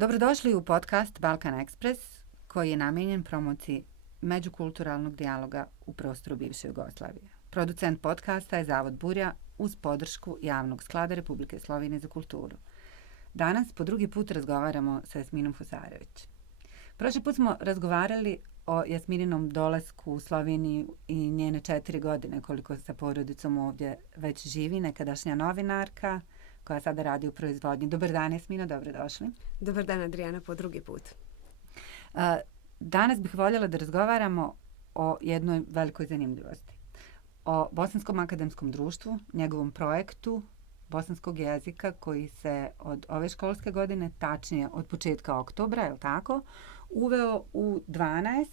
Dobrodošli u podcast Balkan Express koji je namijenjen promociji međukulturalnog dijaloga u prostoru bivše Jugoslavije. Producent podcasta je Zavod Burja uz podršku Javnog sklada Republike Slovenije za kulturu. Danas po drugi put razgovaramo sa Jasminom Fusarević. Prošli put smo razgovarali o Jasmininom dolasku u Sloveniju i njene 4 godine koliko sa porodicom ovdje već živi, nekadašnja novinarka koja sada radi u proizvodnji. Dobar dan, Jasmina, dobrodošli. Dobar dan, Adriana, po drugi put. Danas bih voljela da razgovaramo o jednoj velikoj zanimljivosti. O Bosanskom akademskom društvu, njegovom projektu bosanskog jezika koji se od ove školske godine, tačnije od početka oktobra, je li tako, uveo u 12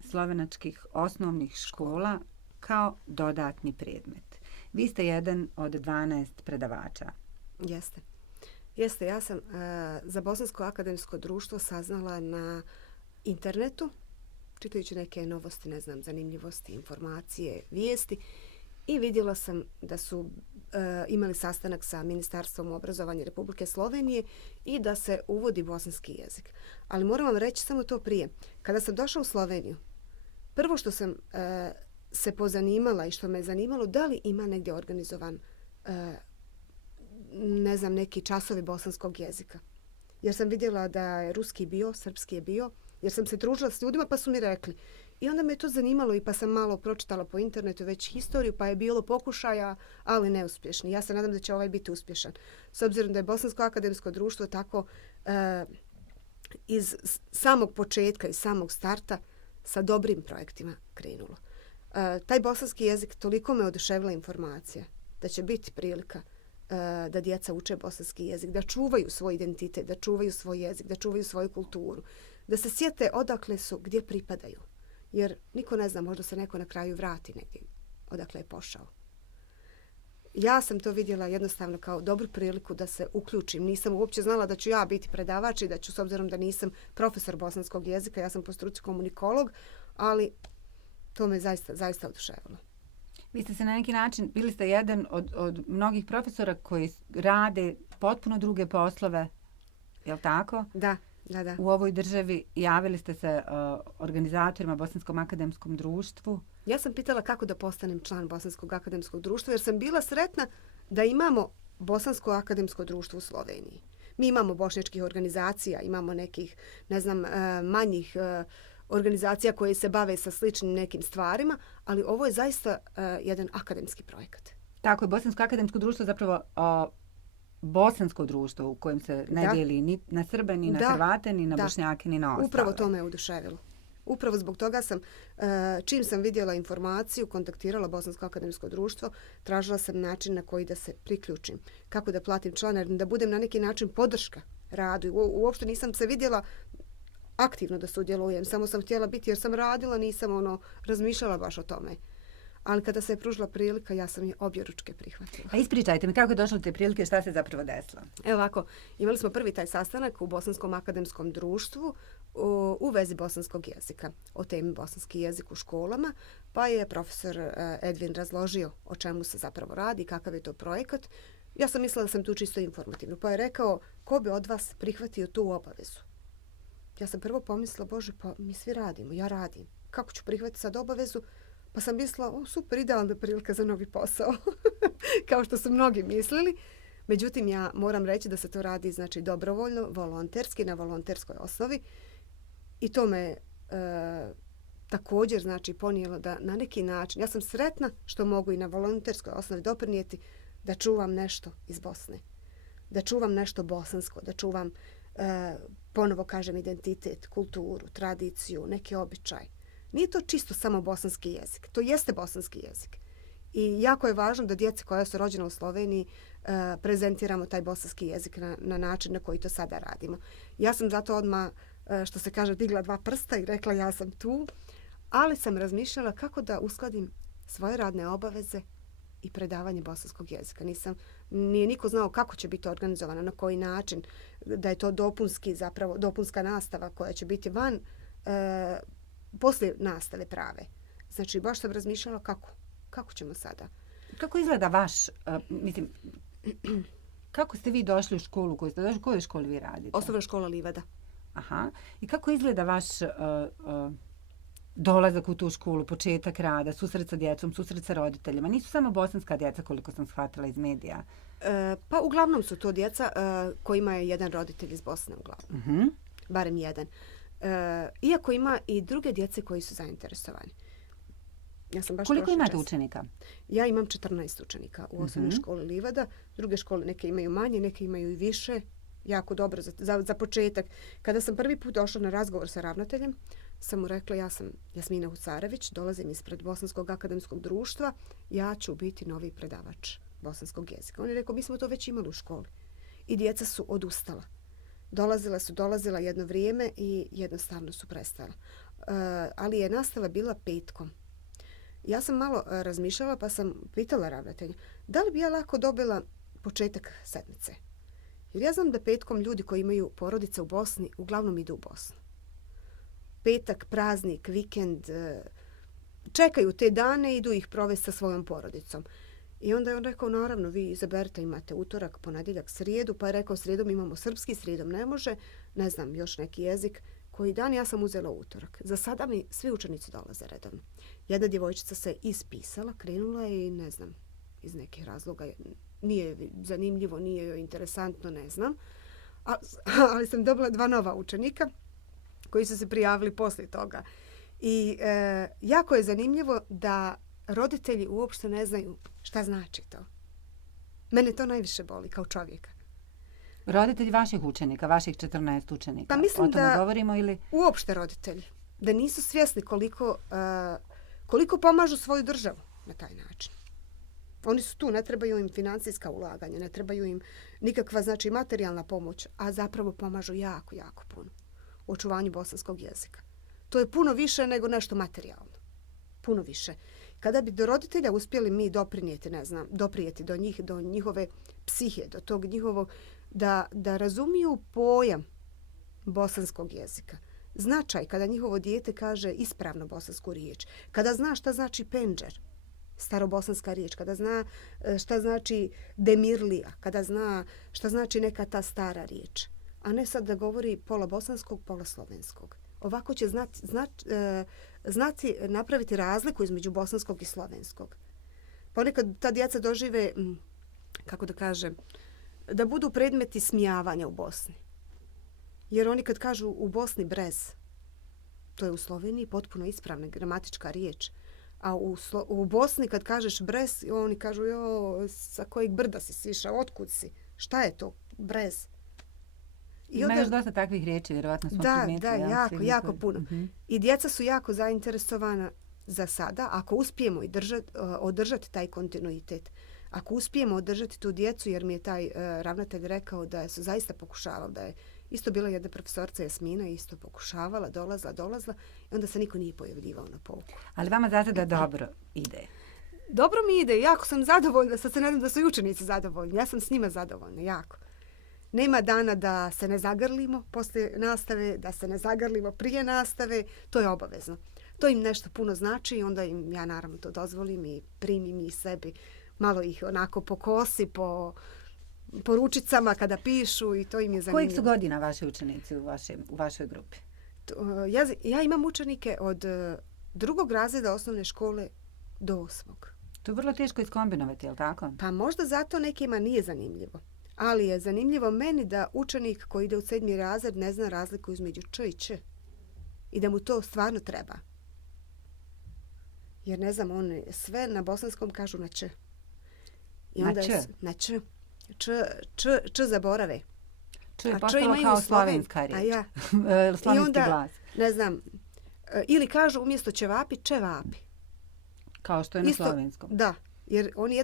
slovenačkih osnovnih škola kao dodatni predmet. Vi ste jedan od 12 predavača. Jeste, ja sam za Bosansko akademsko društvo saznala na internetu, čitajući neke novosti, zanimljivosti, informacije, vijesti, i vidjela sam da su imali sastanak sa Ministarstvom obrazovanja Republike Slovenije i da se uvodi bosanski jezik. Ali moram vam reći samo to prije. Kada sam došla u Sloveniju, prvo što sam se pozanimala i što me je zanimalo, da li ima negdje organizovan neki časovi bosanskog jezika. Jer sam vidjela da je ruski bio, srpski je bio, jer sam se družila s ljudima pa su mi rekli. I onda me to zanimalo i pa sam malo pročitala po internetu već historiju, pa je bilo pokušaja, ali neuspješni. Ja se nadam da će ovaj biti uspješan. S obzirom da je Bosansko akademsko društvo tako iz samog početka, iz samog starta sa dobrim projektima krenulo. Taj bosanski jezik toliko me oduševila informacija da će biti prilika da djeca uče bosanski jezik, da čuvaju svoj identitet, da čuvaju svoj jezik, da čuvaju svoju kulturu, da se sjete odakle su, gdje pripadaju. Jer niko ne zna, možda se neko na kraju vrati negdje odakle je pošao. Ja sam to vidjela jednostavno kao dobru priliku da se uključim. Nisam uopće znala da ću ja biti predavač i da ću, s obzirom da nisam profesor bosanskog jezika, ja sam po struci komunikolog, ali to me zaista oduševilo. Vi ste se na neki način, bili ste jedan od mnogih profesora koji rade potpuno druge poslove, je li tako? Da. U ovoj državi javili ste se organizatorima Bosanskom akademskom društvu. Ja sam pitala kako da postanem član Bosanskog akademskog društva jer sam bila sretna da imamo Bosansko akademsko društvo u Sloveniji. Mi imamo bošnjačkih organizacija, imamo nekih, manjih organizacija koje se bave sa sličnim nekim stvarima, ali ovo je zaista jedan akademski projekat. Tako je, Bosansko akademsko društvo zapravo bosansko društvo u kojem se ne dijeli ni na Srbe, ni na Hrvate, ni na Bošnjake, ni na ostale. Upravo to me oduševilo. Upravo zbog toga sam, čim sam vidjela informaciju, kontaktirala Bosansko akademsko društvo, tražila sam način na koji da se priključim, kako da platim članarinu, da budem na neki način podrška radu. Uopšte nisam se vidjela aktivno da sudjelujem, samo sam htjela biti jer sam radila, nisam razmišljala baš o tome. Ali kada se je pružila prilika, ja sam je objeručke prihvatila. A ispričajte mi kako je došlo do te prilike, šta se zapravo desilo? Evo ovako, imali smo prvi taj sastanak u Bosanskom akademskom društvu u vezi bosanskog jezika, o temi bosanski jezik u školama, pa je profesor Edvin razložio o čemu se zapravo radi, kakav je to projekat. Ja sam mislila da sam tu čisto informativno, pa je rekao ko bi od vas prihvatio tu obavezu. Ja sam prvo pomislila, Bože, pa mi svi radimo, ja radim. Kako ću prihvatiti sad obavezu? Pa sam mislila, super, idealna prilika za novi posao, kao što su mnogi mislili. Međutim, ja moram reći da se to radi dobrovoljno, volonterski, na volonterskoj osnovi. I to me također ponijelo da na neki način, ja sam sretna što mogu i na volonterskoj osnovi doprinijeti da čuvam nešto iz Bosne. Da čuvam nešto bosansko, da čuvam, ponovo kažem, identitet, kulturu, tradiciju, neki običaj. Nije to čisto samo bosanski jezik. To jeste bosanski jezik. I jako je važno da djece koja su rođena u Sloveniji prezentiramo taj bosanski jezik na način na koji to sada radimo. Ja sam zato odmah, što se kaže, digla 2 prsta i rekla ja sam tu, ali sam razmišljala kako da uskladim svoje radne obaveze i predavanje bosanskog jezika. Nije niko znao kako će biti organizovano, na koji način, da je to dopunska nastava koja će biti van poslije nastave prave. Znači, baš sam razmišljala kako ćemo sada. Kako izgleda vaš, Kako ste vi došli u školu? Koju ste došli? U kojoj školi vi radite? Osnovna škola Livada. Aha. I kako izgleda vaš dolazak u tu školu, početak rada, susret sa djecom, susret sa roditeljima? Nisu samo bosanska djeca, koliko sam shvatila iz medija. Pa uglavnom su to djeca kojima je jedan roditelj iz Bosne uglavnom. Barem jedan. Iako ima i druge djece koji su zainteresovani. Ja sam baš koliko imate učenika? Ja imam 14 učenika u osnovnoj školi Livada. Druge škole neke imaju manje, neke imaju i više. Jako dobro za početak. Kada sam prvi put došla na razgovor sa ravnateljem, sam mu rekla, ja sam Jasmina Hucarević, dolazim ispred Bosanskog akademskog društva, ja ću biti novi predavač bosanskog jezika. On je rekao, mi smo to već imali u školi. I djeca su odustala. Dolazila jedno vrijeme i jednostavno su prestala. Ali je nastava bila petkom. Ja sam malo razmišljala pa sam pitala ravnatelja, da li bi ja lako dobila početak sedmice? Jer ja znam da petkom ljudi koji imaju porodice u Bosni uglavnom idu u Bosnu. Petak, praznik, vikend, čekaju te dane i idu ih provesti sa svojom porodicom. I onda je on rekao, naravno, vi izaberite, imate utorak, ponedjeljak, srijedu, pa je rekao, srijedom imamo srpski, srijedom ne može, ne znam, još neki jezik. Koji dan ja sam uzela utorak. Za sada mi svi učenici dolaze redovno. Jedna djevojčica se ispisala, krenula je i ne znam, iz nekih razloga, nije joj zanimljivo, nije joj interesantno, ne znam. Ali sam dobila 2 nova učenika koji su se prijavili poslije toga. I jako je zanimljivo da roditelji uopšte ne znaju šta znači to. Mene to najviše boli kao čovjeka. Roditelji vaših učenika, vaših 14 učenika? Pa mislim o tome govorimo ili? Uopšte roditelji. Da nisu svjesni koliko pomažu svoju državu na taj način. Oni su tu, ne trebaju im financijska ulaganja, ne trebaju im nikakva znači materijalna pomoć, a zapravo pomažu jako, jako puno u očuvanju bosanskog jezika. To je puno više nego nešto materijalno. Puno više. Kada bi do roditelja uspjeli mi doprijeti do njih, do njihove psihe, do tog njihovog, da razumiju pojam bosanskog jezika. Značaj kada njihovo dijete kaže ispravno bosansku riječ. Kada zna šta znači penđer, starobosanska riječ. Kada zna šta znači demirlija. Kada zna šta znači neka ta stara riječ. A ne sad da govori pola bosanskog, pola slovenskog. Ovako će znati napraviti razliku između bosanskog i slovenskog. Ponekad ta djeca dožive, kako da kažem, da budu predmeti smijavanja u Bosni. Jer oni kad kažu u Bosni brez, to je u Sloveniji potpuno ispravna gramatička riječ. A u Bosni kad kažeš brez, oni kažu sa kojeg brda si sišao, otkud si, šta je to brez? Ima još dosta takvih riječi, vjerovatno smo primijetili. Da, jako puno. I djeca su jako zainteresovana za sada, ako uspijemo održati taj kontinuitet. Ako uspijemo održati tu djecu, jer mi je taj ravnatelj rekao da su zaista pokušavali, da je isto bila jedna profesorica Jasmina, isto pokušavala, dolazla i onda se niko nije pojavljivao na pouku. Ali vama za sada dobro ide? Dobro mi ide, jako sam zadovoljna, sad se nadam da su i učenici zadovoljni, ja sam s njima zadovoljna, jako. Nema dana da se ne zagrlimo poslije nastave, da se ne zagrlimo prije nastave, to je obavezno. To im nešto puno znači i onda im ja naravno to dozvolim i primim ih sebi. Malo ih onako po kosi, po ručicama kada pišu i to im je zanimljivo. Kojih su godina vaši učenici u vašoj grupi? Ja imam učenike od 2. razreda osnovne škole do 8. To je vrlo teško iskombinovati, je li tako? Pa možda zato nekima nije zanimljivo. Ali je zanimljivo meni da učenik koji ide u 7. razred ne zna razliku između č i č. I da mu to stvarno treba. Jer ne znam, oni sve na bosanskom kažu na č. I onda na č. Č zaborave. Č je postalo kao slovenska riječ. Slovenski glas. Ne znam, ili kažu umjesto ćevapi, čevapi. Kao što je na slovenskom. Da. Jer oni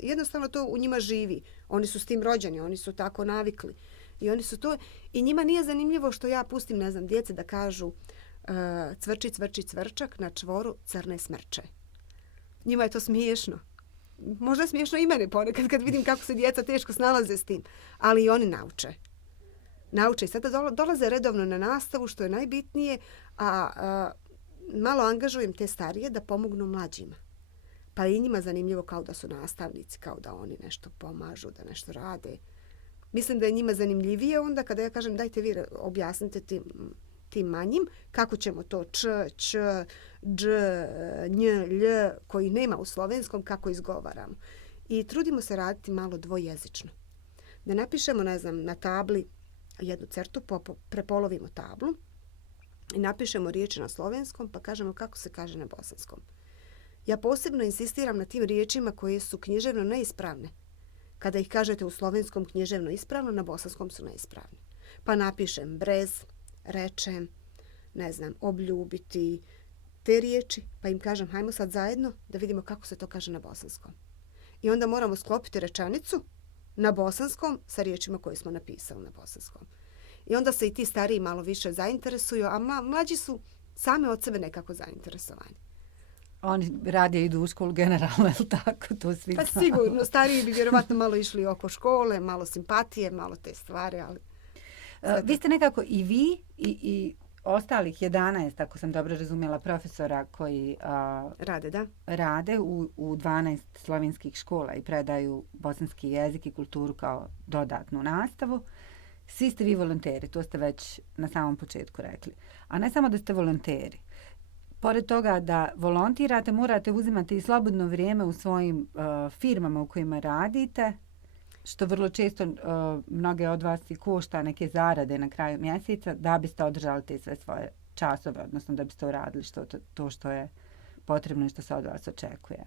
jednostavno to u njima živi. Oni su s tim rođeni, oni su tako navikli. I oni su to. I njima nije zanimljivo što ja pustim, ne znam, djece da kažu cvrči, cvrči, cvrčak, na čvoru crne smrče. Njima je to smiješno. Možda je smiješno i mene ponekad kad vidim kako se djeca teško snalaze s tim. Ali i oni nauče. I sada dolaze redovno na nastavu, što je najbitnije, a malo angažujem te starije da pomognu mlađima. Pa i njima zanimljivo kao da su nastavnici, kao da oni nešto pomažu, da nešto rade. mislim da je njima zanimljivije onda kada ja kažem dajte vi objasnite tim manjim kako ćemo to č, č, dž, nj, lj koji nema u slovenskom kako izgovaramo. I trudimo se raditi malo dvojezično. Da napišemo, ne znam, na tabli jednu crtu, prepolovimo tablu i napišemo riječi na slovenskom pa kažemo kako se kaže na bosanskom. Ja posebno insistiram na tim riječima koje su književno neispravne. Kada ih kažete u slovenskom književno ispravno, na bosanskom su neispravne. Pa napišem brez, rečem, ne znam, obljubiti, te riječi, pa im kažem hajmo sad zajedno da vidimo kako se to kaže na bosanskom. I onda moramo sklopiti rečenicu na bosanskom sa riječima koje smo napisali na bosanskom. I onda se i ti stariji malo više zainteresuju, a mlađi su same od sebe nekako zainteresovani. Oni radije idu u školu generalno, je li tako? To svi pa sigurno, stariji bi vjerovatno malo išli oko škole, malo simpatije, malo te stvari, ali... Vi ste nekako i vi i ostalih 11, ako sam dobro razumjela, profesora koji rade u 12 slovenskih škola i predaju bosanski jezik i kulturu kao dodatnu nastavu. Svi ste vi volonteri, to ste već na samom početku rekli. A ne samo da ste volonteri. Pored toga da volontirate, morate uzimati i slobodno vrijeme u svojim firmama u kojima radite, što vrlo često mnoge od vas i košta neke zarade na kraju mjeseca da biste održali te sve svoje časove, odnosno da biste uradili to što je potrebno i što se od vas očekuje.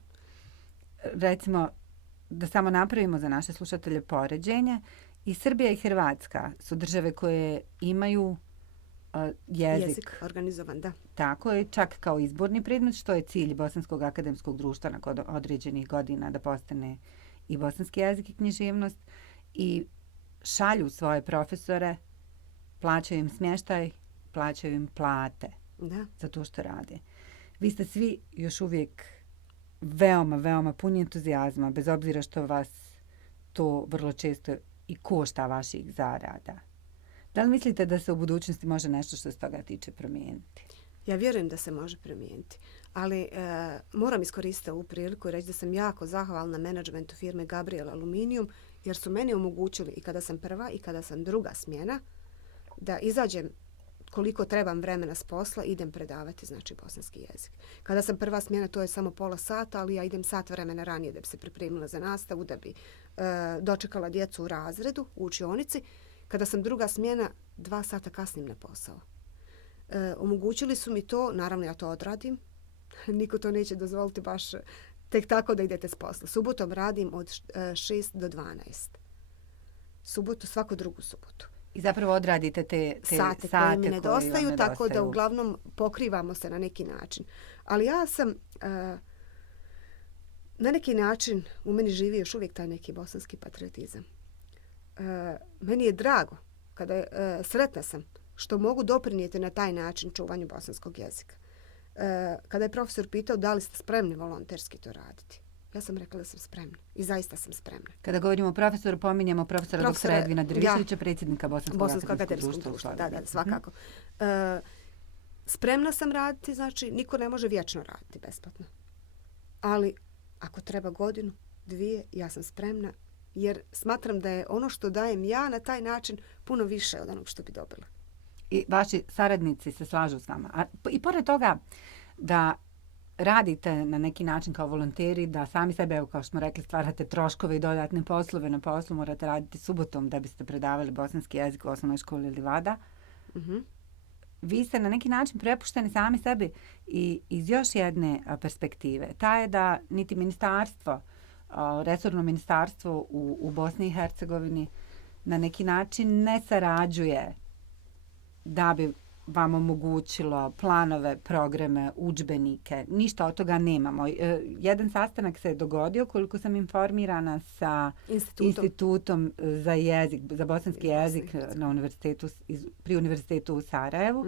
Recimo, da samo napravimo za naše slušatelje poređenje, i Srbija i Hrvatska su države koje imaju jezik organizovan, da. Tako je, čak kao izborni predmet, što je cilj Bosanskog akademskog društva nakon određenih godina da postane i bosanski jezik i književnost, i šalju svoje profesore, plaćaju im smještaj, plaćaju im plate za to što rade. Vi ste svi još uvijek veoma, veoma puni entuzijazma, bez obzira što vas to vrlo često i košta vaših zarada. Da li mislite da se u budućnosti može nešto što se toga tiče promijeniti? Ja vjerujem da se može promijeniti, ali moram iskoristiti ovu priliku i reći da sam jako zahvalna menadžmentu firme Gabriel Aluminium, jer su meni omogućili i kada sam prva i kada sam druga smjena da izađem koliko trebam vremena s posla, idem predavati, znači bosanski jezik. Kada sam prva smjena, to je samo pola sata, ali ja idem sat vremena ranije da bi se pripremila za nastavu, da bi dočekala djecu u razredu, u učionici. Kada sam druga smjena, 2 sata kasnim na posao. Omogućili su mi to, naravno ja to odradim, niko to neće dozvoliti baš tek tako da idete s posla. Subotom radim od 6 do 12. Subotu, svaku drugu subotu. I zapravo odradite te sate koje mi nedostaju, tako da uglavnom pokrivamo se na neki način. Ali ja sam na neki način, u meni živi još uvijek taj neki bosanski patriotizam. Meni je drago, kada sretna sam, što mogu doprinijeti na taj način čuvanju bosanskog jezika. Kada je profesor pitao da li ste spremni volonterski to raditi, ja sam rekla da sam spremna i zaista sam spremna. Kada govorimo o profesoru, pominjemo profesora dr. Edvina Drviševića, predsjednika Bosanskog akademskog društva. Da, svakako. Spremna sam raditi, znači niko ne može vječno raditi besplatno. Ali ako treba 1, 2, ja sam spremna, jer smatram da je ono što dajem ja na taj način puno više od onog što bi dobila. I vaši saradnici se slažu s vama. I pored toga da radite na neki način kao volonteri, da sami sebe, evo kao što smo rekli, stvarate troškove i dodatne poslove na poslu, morate raditi subotom da biste predavali bosanski jezik u osnovnoj školi Livada. Vi ste na neki način prepušteni sami sebi i iz još jedne perspektive. Ta je da niti ministarstvo, resorno ministarstvo u Bosni i Hercegovini na neki način ne sarađuje da bi vam omogućilo planove, programe, udžbenike. Ništa od toga nemamo. Jedan sastanak se je dogodio, koliko sam informirana, sa institutom za jezik, za bosanski jezik pri univerzitetu u Sarajevu.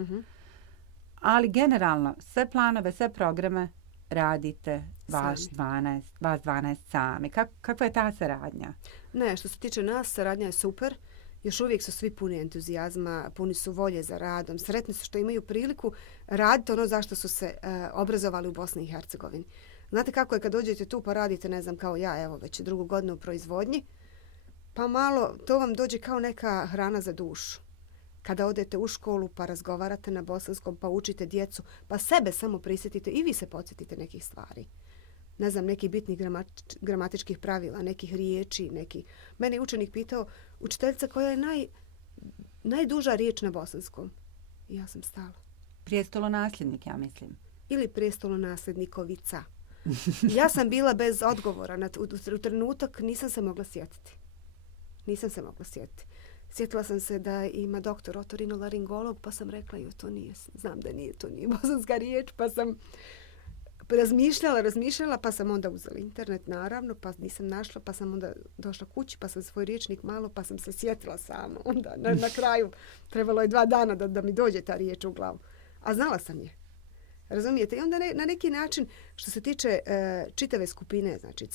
Ali generalno sve planove, sve programe radite vas 12 sami. Kakva je ta saradnja? Ne, što se tiče nas, saradnja je super. Još uvijek su svi puni entuzijazma, puni su volje za radom. Sretni su što imaju priliku raditi ono zašto su se obrazovali u Bosni i Hercegovini. Znate kako je kad dođete tu pa radite, ne znam, kao ja, evo već 2. godinu u proizvodnji. Pa malo, to vam dođe kao neka hrana za dušu. Kada odete u školu pa razgovarate na bosanskom, pa učite djecu, pa sebe samo prisjetite i vi se podsjetite nekih stvari. Ne znam, nekih bitnih gramatičkih pravila, nekih riječi, neki. Mene je učenik pitao, učiteljica, koja je najduža riječ na bosanskom? I ja sam stala. Prijestolonasljednik, ja mislim. Ili prijestolonasljednikovica. Ja sam bila bez odgovora. U trenutak nisam se mogla sjetiti. Sjetila sam se da ima doktor otorinolaringolog, pa sam rekla, to nije, znam da nije, to nije bosanska riječ, pa sam razmišljala, pa sam onda uzela internet, naravno, pa nisam našla, pa sam onda došla kući, pa sam svoj riječnik malo, pa sam se sjetila sama. Onda na kraju trebalo je 2 dana da mi dođe ta riječ u glavu. A znala sam je. Razumijete? I onda na neki način, što se tiče čitave skupine, znači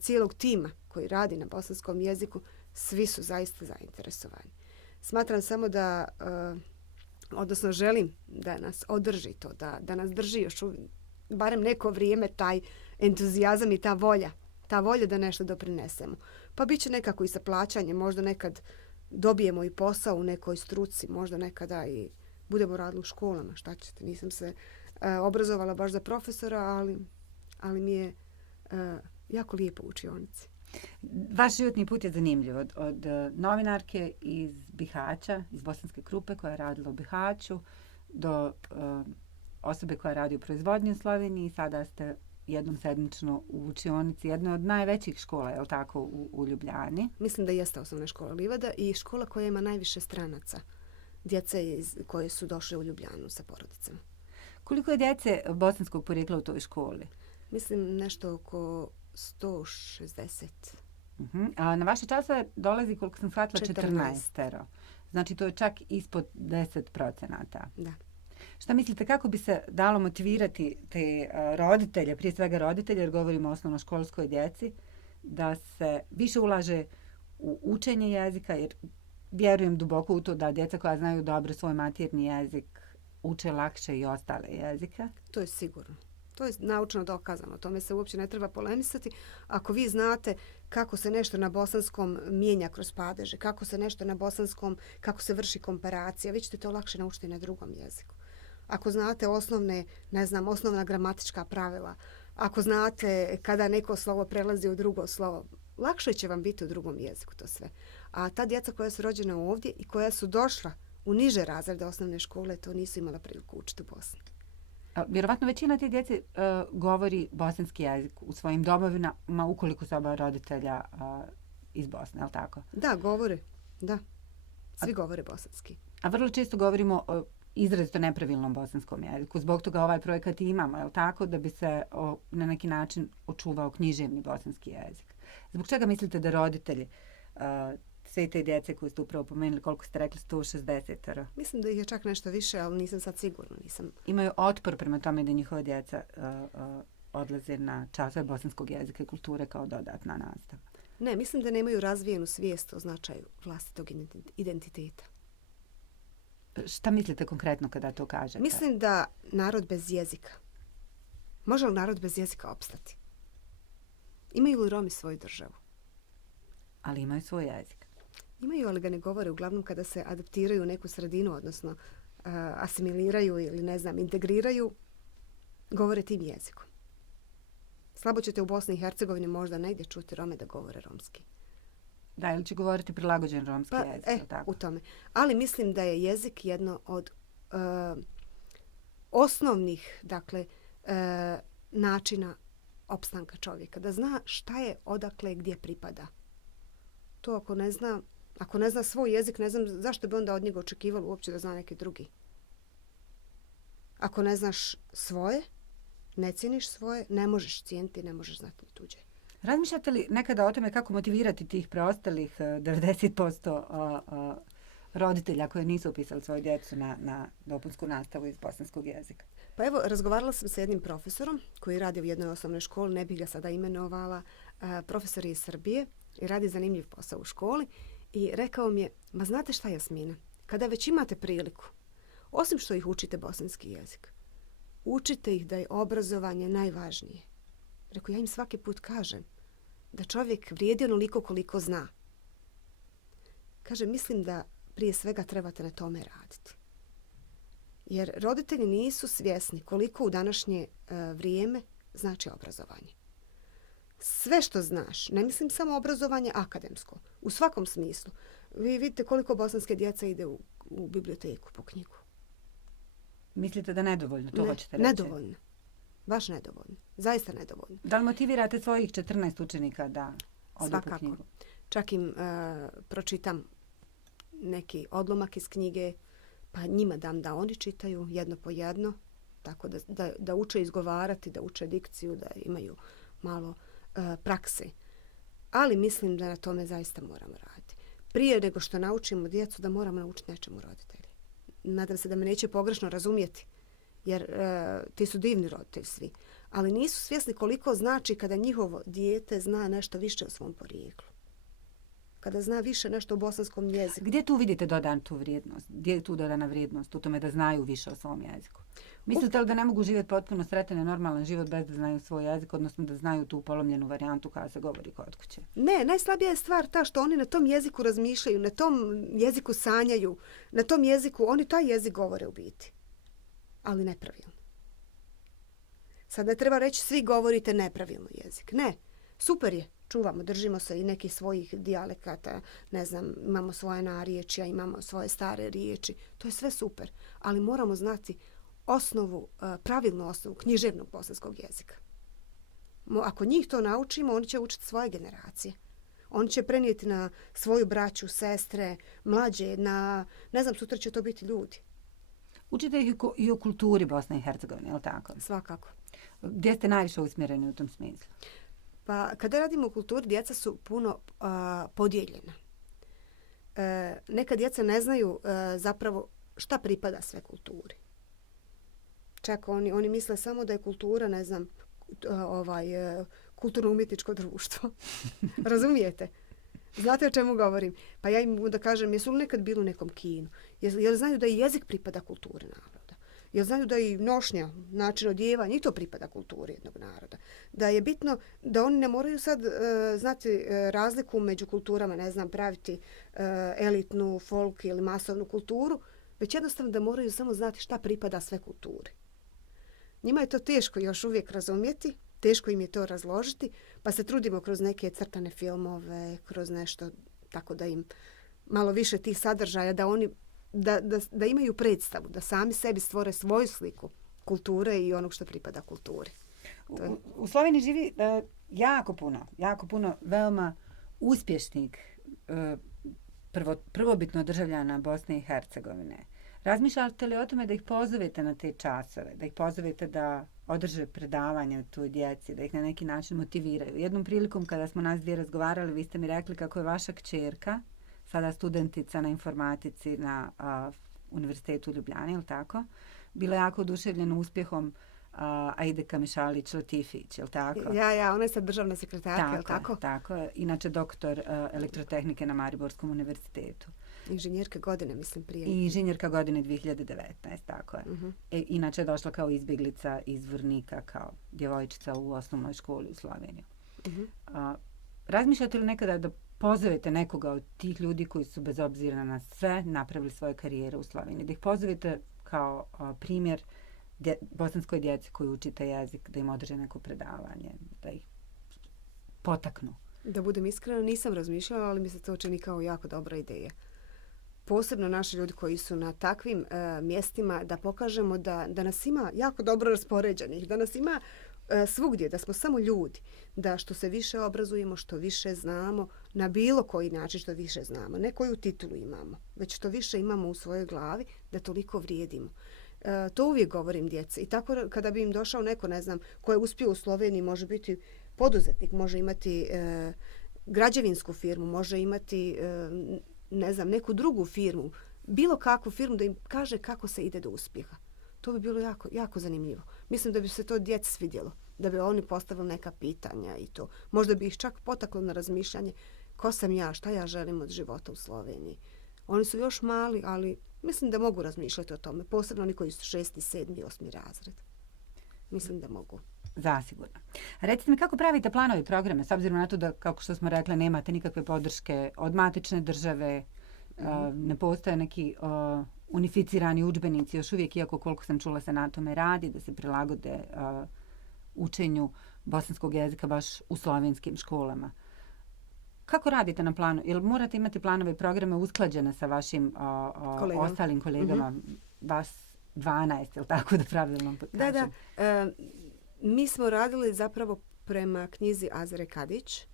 cijelog tima koji radi na bosanskom jeziku, svi su zaista zainteresovani. Smatram samo da, odnosno želim da nas održi to, da nas drži još barem neko vrijeme taj entuzijazam i ta volja da nešto doprinesemo. Pa bit će nekako i sa plaćanjem, možda nekad dobijemo i posao u nekoj struci, možda nekada i budemo radili u školama, šta ćete. Nisam se obrazovala baš za profesora, ali mi je jako lijepo u učionici. Vaš životni put je zanimljiv. Od novinarke iz Bihaća, iz Bosanske Krupe koja je radila u Bihaću, do osobe koja radi u proizvodnji u Sloveniji. Sada ste jednom sedmično u učionici jedne od najvećih škola, je li tako, u Ljubljani? Mislim da jeste osnovna škola Livada i škola koja ima najviše stranaca. Djece koje su došle u Ljubljanu sa porodicama. Koliko je djece bosanskog porijekla u toj školi? Mislim nešto oko 160. A na vaše časove dolazi, koliko sam shvatila, 14. Znači to je čak ispod 10%. Da. Šta mislite, kako bi se dalo motivirati te roditelje, prije svega roditelje, jer govorimo o osnovnoškolskoj djeci, da se više ulaže u učenje jezika, jer vjerujem duboko u to da djeca koja znaju dobro svoj maternji jezik uče lakše i ostale jezike? To je sigurno. To je naučno dokazano. O tome se uopće ne treba polemisati. Ako vi znate kako se nešto na bosanskom mijenja kroz padeže, kako se nešto na bosanskom, kako se vrši komparacija, vi ćete to lakše naučiti na drugom jeziku. Ako znate osnovna gramatička pravila, ako znate kada neko slovo prelazi u drugo slovo, lakše će vam biti u drugom jeziku to sve. A ta djeca koja su rođena ovdje i koja su došla u niže razrede osnovne škole, to nisu imala priliku učiti u Bosni. Vjerovatno većina te djece govori bosanski jezik u svojim domovima, ukoliko su oba roditelja iz Bosne, je li tako? Da, govore. Da. Svi govore bosanski. A vrlo često govorimo o izrazito nepravilnom bosanskom jeziku. Zbog toga ovaj projekat i imamo, je li tako, da bi se na neki način očuvao književni bosanski jezik. Zbog čega mislite da roditelji sve te djece koje ste upravo pomenuli, koliko ste rekli, 160? Mislim da ih je čak nešto više, ali nisam sad sigurna. Imaju otpor prema tome da njihova djeca odlaze na časove bosanskog jezika i kulture kao dodatna nastava. Ne, mislim da nemaju razvijenu svijest o značaju vlastitog identiteta. Šta mislite konkretno kada to kažete? Mislim da narod bez jezika. Može li narod bez jezika opstati? Imaju li Romi svoju državu? Ali imaju svoj jezik. Imaju, ali ga ne govore. Uglavnom kada se adaptiraju u neku sredinu, odnosno asimiliraju ili integriraju, govore tim jezikom. Slabo ćete u Bosni i Hercegovini možda negdje čuti Rome da govore romski. Da, ili će govoriti prilagođen romski jezik. U tome. Ali mislim da je jezik jedno od osnovnih, načina opstanka čovjeka. Da zna šta je, odakle, gdje pripada. To ako ne zna svoj jezik, ne znam zašto bi onda od njega očekivalo uopće da zna neki drugi. Ako ne znaš svoje, ne cijeniš svoje, ne možeš cijeniti, ne možeš znati ni tuđe. Razmišljate li nekada o tome kako motivirati tih preostalih 90% roditelja koji nisu upisali svoju djecu na dopunsku nastavu iz bosanskog jezika? Pa evo, razgovarala sam sa jednim profesorom koji radi u jednoj osnovnoj školi, ne bih ga sada imenovala, profesor je iz Srbije i radi zanimljiv posao u školi i rekao mi je, ma znate šta, Jasmina, kada već imate priliku, osim što ih učite bosanski jezik, učite ih da je obrazovanje najvažnije. Rekao, ja im svaki put kažem, Da čovjek vrijedi onoliko koliko zna. Kaže, mislim da prije svega trebate na tome raditi. Jer roditelji nisu svjesni koliko u današnje vrijeme znači obrazovanje. Sve što znaš, ne mislim samo obrazovanje akademsko, u svakom smislu. Vi vidite koliko bosanske djeca ide u biblioteku po knjigu. Mislite da nedovoljno, to hoćete reći? Nedovoljno. Baš nedovoljno. Zaista nedovoljno. Da li motivirate svojih 14 učenika da odu po Svakako. knjigu? Čak im pročitam neki odlomak iz knjige, pa njima dam da oni čitaju jedno po jedno, tako da uče izgovarati, da uče dikciju, da imaju malo prakse. Ali mislim da na tome zaista moramo raditi. Prije nego što naučimo djecu, da moramo naučiti nečemu roditelji. Nadam se da me neće pogrešno razumjeti, jer ti su divni roditelji svi. Ali nisu svjesni koliko znači kada njihovo dijete zna nešto više o svom porijeklu. Kada zna više nešto o bosanskom jeziku. Gdje tu vidite dodanu tu vrijednost? Gdje je tu dodana vrijednost u tome da znaju više o svom jeziku? Mislite li da ne mogu živjeti potpuno sretan i normalan život bez da znaju svoj jezik, odnosno da znaju tu polomljenu varijantu koja se govori kod kuće? Ne, najslabija je stvar ta što oni na tom jeziku razmišljaju, na tom jeziku sanjaju, na tom jeziku, oni taj jezik govore u biti. Ali nepravilno. Sad ne treba reći svi govorite nepravilno jezik. Ne, super je. Čuvamo, držimo se i nekih svojih dijalekata, ne znam, imamo svoje narječja, imamo svoje stare riječi. To je sve super, ali moramo znati osnovu, pravilnu osnovu književnog bosanskog jezika. Ako njih to naučimo, oni će učiti svoje generacije. Oni će prenijeti na svoju braću, sestre, mlađe, ne znam, sutra će to biti ljudi. Učite ih i o kulturi Bosne i Hercegovine, je li tako? Svakako. Gdje ste najviše usmjereni u tom smislu? Pa kada radimo u kulturi, djeca su puno podijeljena. Neka djeca ne znaju zapravo šta pripada sve kulturi. Čak oni misle samo da je kultura, ne znam, kulturno-umjetničko društvo. Razumijete? Znate o čemu govorim? Pa ja im da kažem, jesu li nekad bili u nekom kinu? Jer znaju da i jezik pripada kulturi naroda? Jer znaju da i nošnja, način odjevanja, i to pripada kulturi jednog naroda. Da je bitno da oni ne moraju sad znati razliku među kulturama, ne znam, praviti elitnu, folk ili masovnu kulturu, već jednostavno da moraju samo znati šta pripada sve kulturi. Njima je to teško još uvijek razumjeti, teško im je to razložiti, pa se trudimo kroz neke crtane filmove, kroz nešto tako da im malo više tih sadržaja, da oni da imaju predstavu, da sami sebi stvore svoju sliku kulture i onog što pripada kulturi. U Sloveniji živi jako puno veoma uspješnih prvobitno državljana Bosne i Hercegovine. Razmišljate li o tome da ih pozovete na te časove, da ih pozovete da održe predavanja toj djeci, da ih na neki način motiviraju? Jednom prilikom kada smo nas dvije razgovarali, vi ste mi rekli kako je vaša kćerka sada studentica na informatici na Univerzitetu u Ljubljani, ili tako? Bila jako oduševljena uspjehom Aide Kamišalić-Latifić, ili tako? Ja, ona je sad državna sekretarka, ili tako? Tako, inače doktor elektrotehnike na Mariborskom univerzitetu. Inženjerka godine, mislim, prije. I inženjerka godine 2019, tako je. Uh-huh. Inače je došla kao izbjeglica iz Vrnika, kao djevojčica u osnovnoj školi u Sloveniju. Uh-huh. Razmišljate li nekada da pozovete nekoga od tih ljudi koji su bez obzira na sve napravili svoje karijere u Sloveniji, da ih pozovete kao primjer bosanskoj djeci koji učite jezik, da im održe neko predavanje, da ih potaknu? Da budem iskrena, nisam razmišljala, ali mi se to čini kao jako dobra ideja. Posebno naši ljudi koji su na takvim mjestima, da pokažemo da nas ima jako dobro raspoređenih, da nas ima svugdje, da smo samo ljudi, da što se više obrazujemo, što više znamo, na bilo koji način što više znamo, ne koju titulu imamo, već što više imamo u svojoj glavi, da toliko vrijedimo. To uvijek govorim djeci. I tako kada bi im došao neko, ne znam, ko je uspio u Sloveniji, može biti poduzetnik, može imati građevinsku firmu, može imati ne znam, neku drugu firmu, bilo kakvu firmu, da im kaže kako se ide do uspjeha. To bi bilo jako, jako zanimljivo. Mislim da bi se to djeci svidjelo, da bi oni postavili neka pitanja i to. Možda bi ih čak potaklo na razmišljanje ko sam ja, šta ja želim od života u Sloveniji. Oni su još mali, ali mislim da mogu razmišljati o tome. Posebno oni koji su 6., 7., 8. razred. Mislim da mogu. Zasigurno. Recite mi kako pravite planove i programe, s obzirom na to da, kako što smo rekli, nemate nikakve podrške od matične države, ne postoje neki unificirani udžbenici još uvijek, iako koliko sam čula se na tome radi, da se prilagode učenju bosanskog jezika baš u slovenskim školama. Kako radite na planu? Jel morate imati planove i programe usklađene sa vašim ostalim kolegama? Vas 12, je li tako da pravilno kažem? Da. Mi smo radili zapravo prema knjizi Azere Kadić.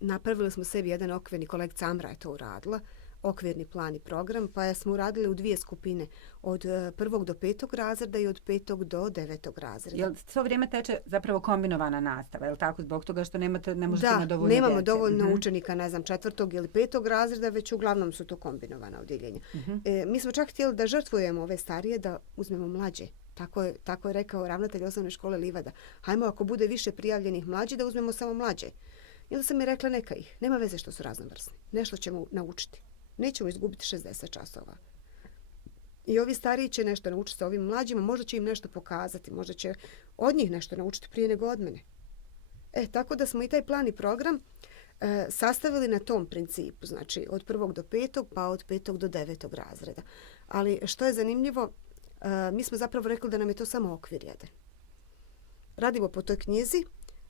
Napravili smo sebi jedan okvirni, kolegica Amra je to uradila, okvirni plan i program, pa smo uradili u 2 skupine, od 1. do 5. razreda i od 5. do 9. razreda. Jel svo vrijeme teče zapravo kombinovana nastava, je li tako? Zbog toga što ne možete imati dovoljno djece. Da, nemamo djece. dovoljno učenika, 4. ili 5. razreda, već uglavnom su to kombinovana odjeljenja. Mi smo čak htjeli da žrtvujemo ove starije, da uzmemo mlađe. Tako je rekao ravnatelj osnovne škole Livada. Hajmo, ako bude više prijavljenih mlađi, da uzmemo samo mlađe. I onda sam mi rekla, neka ih. Nema veze što su raznovrsni. Nešto ćemo naučiti. Nećemo izgubiti 60 časova. I ovi stariji će nešto naučiti sa ovim mlađima, možda će im nešto pokazati, možda će od njih nešto naučiti prije nego od mene. Tako da smo i taj plan i program sastavili na tom principu, znači od 1. do 5. pa od 5. do 9. razreda. Ali što je zanimljivo, mi smo zapravo rekli da nam je to samo okvir jedan. Radimo po toj knjizi,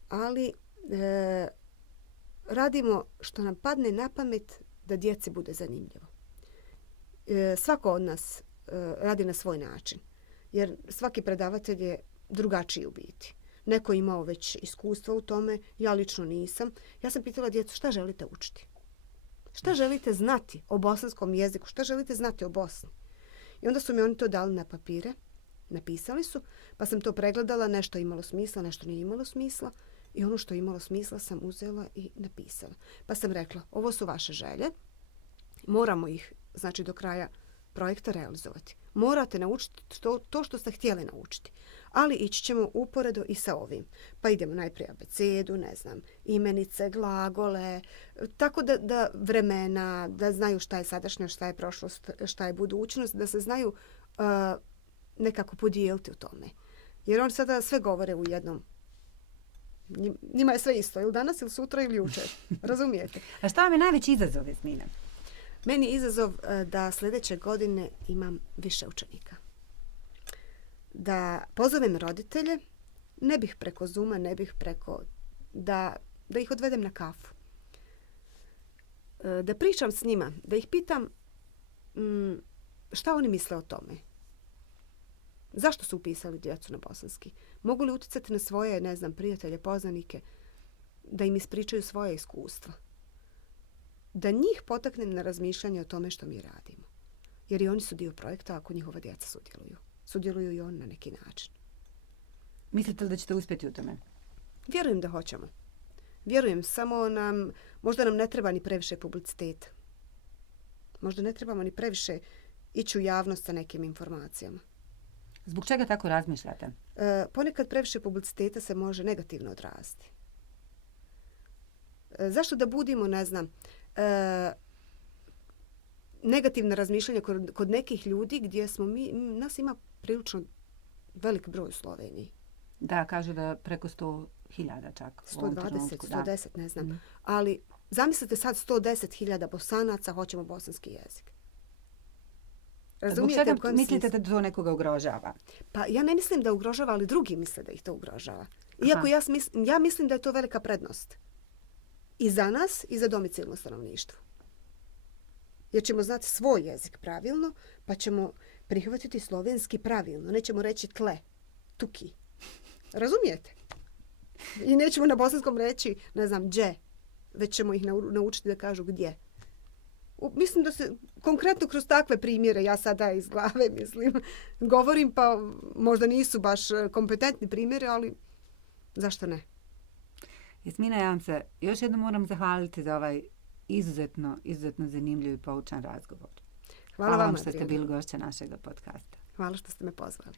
ali radimo što nam padne na pamet da djeci bude zanimljivo. Svako od nas radi na svoj način, jer svaki predavatelj je drugačiji u biti. Neko je imao već iskustva u tome, ja lično nisam. Ja sam pitala djecu šta želite učiti? Šta želite znati o bosanskom jeziku? Šta želite znati o Bosni? I onda su mi oni to dali na papire, napisali su, pa sam to pregledala, nešto je imalo smisla, nešto nije imalo smisla. I ono što je imalo smisla sam uzela i napisala. Pa sam rekla, ovo su vaše želje, moramo ih, znači, do kraja projekta realizovati. Morate naučiti to što ste htjeli naučiti. Ali ići ćemo uporedo i sa ovim. Pa idemo najprije abecedu, imenice, glagole, tako da vremena, da znaju šta je sadašnjost, šta je prošlost, šta je budućnost, da se znaju nekako podijeliti u tome. Jer oni sada sve govore u jednom. Njima je sve isto, ili danas, ili sutra, ili jučer. Razumijete? A šta vam je najveći izazov, Jasmina? Meni je izazov da sljedeće godine imam više učenika. Da pozovem roditelje, ne bih preko Zooma, ne bih preko... Da ih odvedem na kafu. Da pričam s njima, da ih pitam šta oni misle o tome. Zašto su upisali djecu na bosanski? Mogu li utjecati na svoje, prijatelje, poznanike, da im ispričaju svoje iskustva? Da njih potaknem na razmišljanje o tome što mi radimo. Jer i oni su dio projekta ako njihova djeca sudjeluju. Sudjeluju i oni na neki način. Mislite li da ćete uspjeti u tome? Vjerujem da hoćemo. Vjerujem, samo možda nam ne treba ni previše publiciteta. Možda ne trebamo ni previše ići u javnost sa nekim informacijama. Zbog čega tako razmišljate? Ponekad previše publiciteta se može negativno odraziti. Zašto da budimo, negativna razmišljanja kod nekih ljudi gdje smo nas ima prilično velik broj u Sloveniji. Da, kažu da preko 100.000 čak. 120, 110, ne znam. Ali zamislite sad 110.000 Bosanaca hoćemo bosanski jezik. Razumijete? Zbog čega mislite da to nekoga ugrožava? Pa ja ne mislim da ugrožava, ali drugi misle da ih to ugrožava. Iako ja mislim da je to velika prednost. I za nas i za domicilno stanovništvo. Jer ćemo znati svoj jezik pravilno, pa ćemo prihvatiti slovenski pravilno. Nećemo reći tle, tuki. Razumijete? I nećemo na bosanskom reći, đe, već ćemo ih naučiti da kažu gdje. Mislim da se konkretno kroz takve primjere, ja sada iz glave govorim, pa možda nisu baš kompetentni primjeri, ali zašto ne? Jasmina, ja vam se još jednom moram zahvaliti za ovaj izuzetno zanimljiv i poučan razgovor. Hvala vam što ste bili gošća našeg podcasta. Hvala što ste me pozvali.